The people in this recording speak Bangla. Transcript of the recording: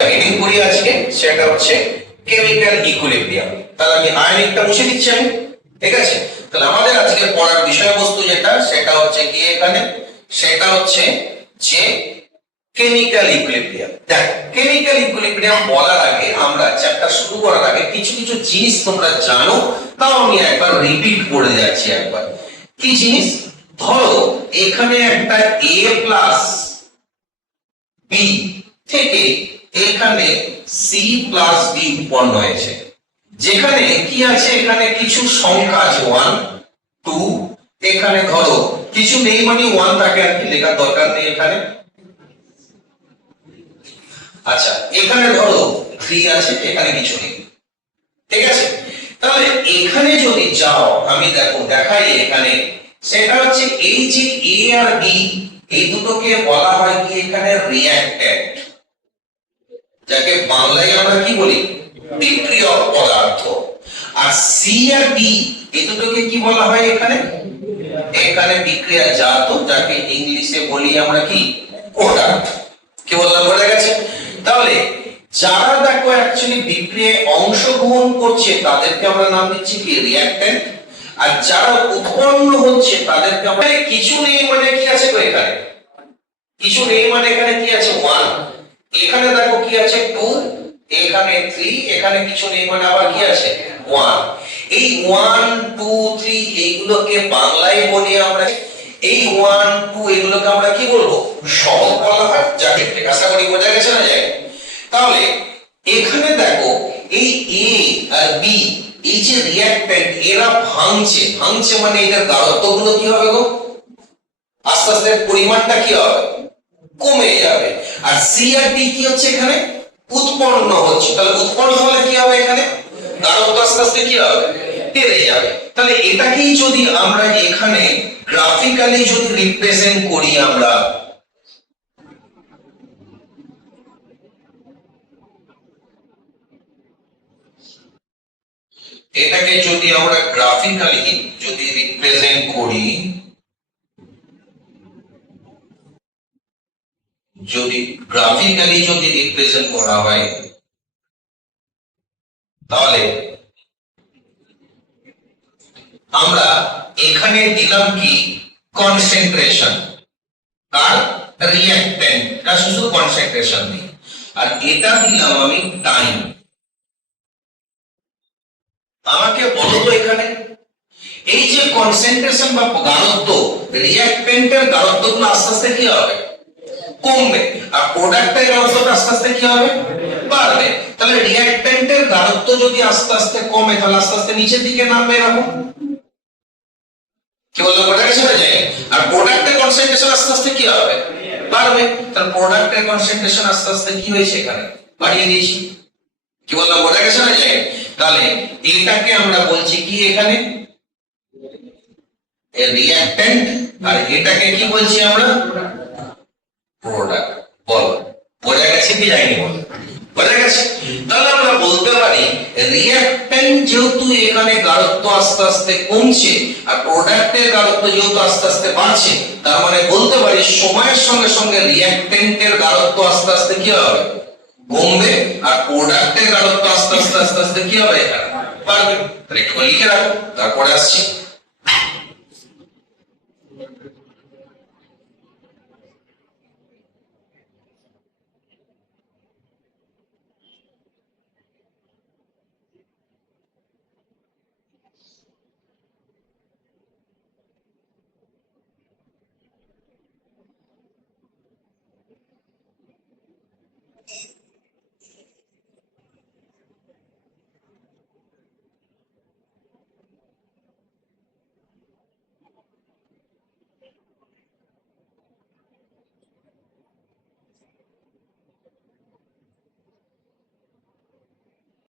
হেডিং করি আজকে, সেটা হচ্ছে কেমিক্যাল ইকুইলিব্রিয়াম। তাহলে আমি আয়নিকটা মুছে দিচ্ছি আমি, ঠিক আছে? তাহলে আমাদের আজকে পড়ার বিষয়বস্তু যেটা, সেটা হচ্ছে কি এখানে, সেটা হচ্ছে যে কেমিক্যাল ইকুইলিব্রিয়াম। দেখ, কেমিক্যাল ইকুইলিব্রিয়াম বলার আগে, আমরা চ্যাপ্টার শুরু করার আগে কিছু কিছু জিনিস তোমরা জানো, তাও আমি একবার রিপিট করে যাচ্ছি একবার। কি জিনিস? ধরো এখানে একটা A প্লাস B থেকে এখানে C প্লাস D উৎপন্ন হয়েছে, যেখানে কি আছে, এখানে কিছু সংখ্যা আছে 1 2, এখানে ধরো কিছু নেই, মানে 1 থাকে আর কি, লেখার দরকার নেই এখানে। আচ্ছা, এখানে ধরো 3 আছে, এখানে কিছু নেই, ঠিক আছে? তাহলে এখানে যদি যাও, আমি দেখাই এখানে, সেটা হচ্ছে এই যে A আর B, এই দুটোকে বলা হয় কি এখানে রিঅ্যাক্ট্যান্ট, যাকে বাংলায় আমরা কি বলি, বিক্রিয়ক পদার্থ। আর C আর D, এই দুটোকে কি বলা হয় এখানে, এখানে বিক্রিয়াজাত, যাকে ইংলিশে বলি আমরা কি, প্রোডাক্ট। কি বললাম, বোঝা গেছে? তাহলে যারা দেখো অ্যাকচুয়ালি বিক্রিয়ায় অংশগ্রহণ করছে, তাদেরকে আমরা নাম দিচ্ছি কি, রিঅ্যাক্ট্যান্ট। আর যারা উৎপন্ন হচ্ছে, তাদেরকে আমরা, কিছু নেই মানে কি আছে গো, এখানে কিছু নেই মানে এখানে কি আছে, 1, এখানে দেখো কি আছে 2, এখানে 3, এখানে কিছু নেই মানে আবার কি আছে, 1। এই 1 2 3 এইগুলোকে বাংলায় বলি আমরা, এই 1 2 এগুলোকে আমরা কি বলবো, সহগ বলা হয়, যাকে আশা করি বোঝা গেছে না যায়। তাহলে এখানে দেখো এই A আর B, এই যে রিঅ্যাক্ট্যান্ট, এরা ভাঙছে মানে এটার গাঢ়ত্বগুলো কি হবে গো, আস্তে আস্তে পরিমাণটা কি হবে, কমে যাবে। আর C আর D কি হচ্ছে, এখানে উৎপন্ন হচ্ছে, তাহলে উৎপন্ন হলে কি হবে, এখানে গাঢ়ত্ব আস্তে আস্তে কি হবে, বেড়ে যাবে। তাহলে এটাকেই যদি আমরা এখানে গ্রাফিক্যালি যদি রিপ্রেজেন্ট করি, আমরা এটাকে যদি আমরা গ্রাফিক্যালি যদি রিপ্রেজেন্ট করি, যদি গ্রাফিক্যালি যদি রিপ্রেজেন্ট করা হয়, তাহলে আমরা এখানে দিলাম কি, কনসেন্ট্রেশন, আর রিঅ্যাক্ট্যান্ট টা শুধু কনসেন্ট্রেশন দিই, আর এটা দিলাম আমি টাইম। আমাকে বলো তো এখানে এই যে কনসেন্ট্রেশন বা গাঢ়ত্ব, রিঅ্যাক্ট্যান্টের গাঢ়ত্বগুলো আস্তে আস্তে কি হবে, কমবে, আর প্রোডাক্টের গাঢ়ত্বটা আস্তে আস্তে কি হবে, বাড়বে। তাহলে রিঅ্যাক্ট্যান্টের গাঢ়ত্ব যদি আস্তে আস্তে কমে, তাহলে আস্তে আস্তে নিচের দিকে নামবে, এরকম। কি বললাম, বোঝা গেছে না যায়? আর প্রোডাক্টের কনসেন্ট্রেশন আস্তে আস্তে কি হবে, বাড়বে। তাহলে প্রোডাক্টের কনসেন্ট্রেশন আস্তে আস্তে কি হয়েছে, এখানে বাড়িয়ে দিয়েছি। কি বললাম, বোঝা গেছে না যায়? তাহলে এটাকে আমরা বলছি কি, এখানে রিঅ্যাক্ট্যান্ট, আর এটাকে কি বলছি আমরা, প্রোডাক্ট। বল, বোঝা গেছে কি যায়নি, বল, বোঝা গেছে? তাহলে আমরা বলতে পারি রিঅ্যাক্ট্যান্ট যেহেতু এখানে গাঢ়ত্ব আস্তে আস্তে কমছে, আর প্রোডাক্টের গাঢ়ত্ব যেহেতু আস্তে আস্তে বাড়ছে, তার মানে বলতে পারি সময়ের সঙ্গে সঙ্গে রিঅ্যাক্ট্যান্টের গাঢ়ত্ব আস্তে আস্তে কি হবে, কমবে, আর প্রোডাক্টের গাঢ়ত্ব আস্তে আস্তে কি হবে, বাড়বে। তাহলে একটু লিখে রাখো, তারপরে আসছি।